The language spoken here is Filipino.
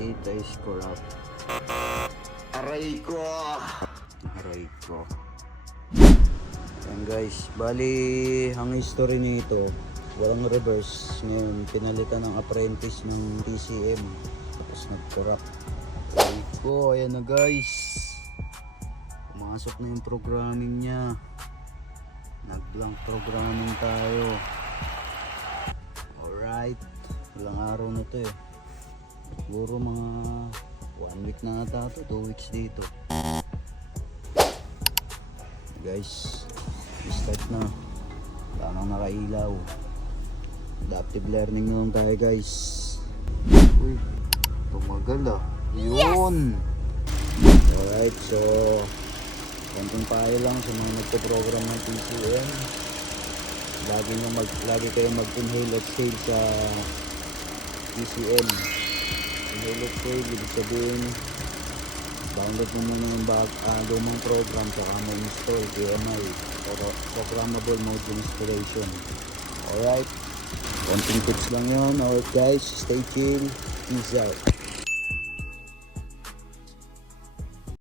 Data is corrupt. Aray ko! Aray ko. Yan guys, bali ang history nito, walang reverse. Ngayon, pinalitan ng apprentice ng PCM. Tapos nag-corrupt. Aray ko, ayan na guys. Pumasok na yung programming niya. Nag-blank programming tayo. Alright. Ilang araw na to eh. Siguro mga 1 week na ata to, 2 weeks dito. Guys, start na. Wala nang nakailaw. Adaptive learning na lang tayo guys. Uy, tumagal ah. Yun! Alright, so konting payo lang sa mga nagpo-program ng PCM. Lagi kayong mag-inhale exhale sa PCM. Inhale exhale, ibig sabihin download mo muna yung lumang program saka mo install PMI or programmable module installation. Alright, konting tips lang yun. Alright guys, stay chill, peace out.